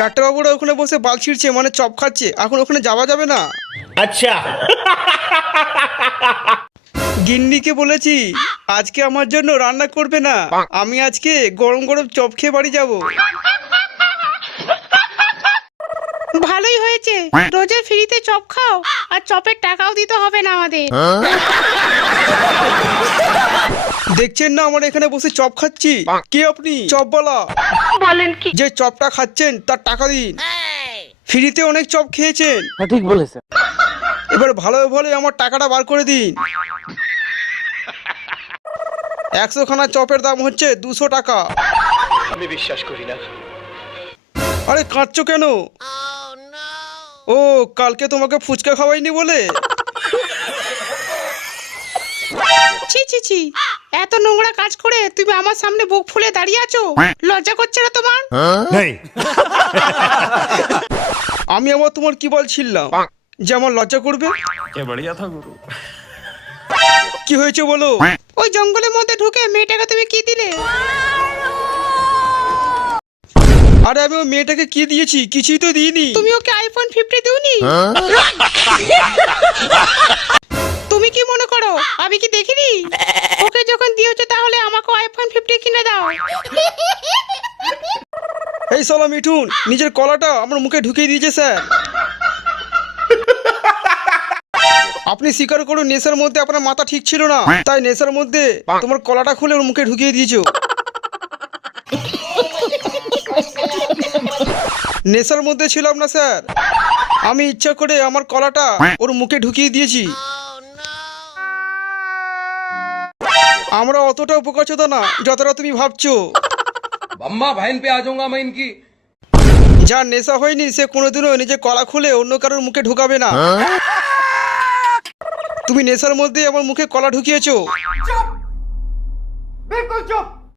ডাক্তারবাবুরা ওখানে বসে বাল ছিঁড়ছে, মানে চপ খাচ্ছে। এখন ওখানে যাওয়া যাবে না। আচ্ছা। গিন্নিকে বলেছি আজকে আমার জন্য রান্না করবে না, আমি আজকে গরম গরম চপ খেয়ে বাড়ি যাব। ভালোই হয়েছে, রোজের ফ্রিতে চপ খাও আর চপের টাকাও দিতে হবে না আমাদের। দেখছেন না আমরা এখানে বসে চপ খাচ্ছি। কে আপনি? চপওয়ালা? বলেন কি? যে চপটা খাচ্ছেন তার টাকা দিন। ফ্রিতে অনেক চপ খেয়েছেন। ঠিক বলেছে। এবার ভালো ভালো আমার টাকাটা বার করে দিন। 100 খানা চপের দাম হচ্ছে 200 টাকা। আমি বিশ্বাস করি না। আরে কাঁদছো কেন? ও কালকে তোমাকে ফুচকা খাওয়াইনি বলে? ছি ছি ছি, এত নোংরা কাজ করে তুমি আমার সামনে বুক ফুলে দাঁড়িয়ে আছো, লজ্জা করছে না তোমার? আমি আবার তোমার কি বলছিলাম যে আমার লজ্জা করবে? কি হয়েছে বলো? ওই জঙ্গলের মধ্যে ঢুকে মেয়েটাকে তুমি কি দিলে? আরে আমি ওই মেয়েটাকে কি দিয়েছি? কিছুই তো দিইনি। তুমি ওকে আইফোন 50 দিওনি? তুমি কি মনে করো আমি কি দেখিনি? ওকে যখন দিয়েছো তাহলে আমাকে আইফোন 50 কিনে দাও। এই শালা মিঠুন নিজের কলাটা আমার মুখে ঢুকিয়ে দিয়েছে স্যার। আপনি স্বীকার করুন নেশার মধ্যে আপনার মাথা ঠিক ছিল না, তাই নেশার মধ্যে তোমার কলাটা খুলে ওর মুখে ঢুকিয়ে দিয়েছো। নেশার মধ্যে ছিলাম না স্যার, আমি ইচ্ছা করে আমার কলাটা ওর মুখে ঢুকিয়ে দিয়েছি। আমরা অতটা উপকাচতা না যতটা তুমি ভাবছো। अम्मा बहन पे आ जाऊंगा मैं इनकी। যার নেশা হয়নি সে কোনোদিনও নিজে কলা খুলে অন্য কারোর মুখে ঢুকাবে না। তুমি নেশার মধ্যে আমার মুখে কলা ঢুকিয়েছো। बिल्कुल चुप।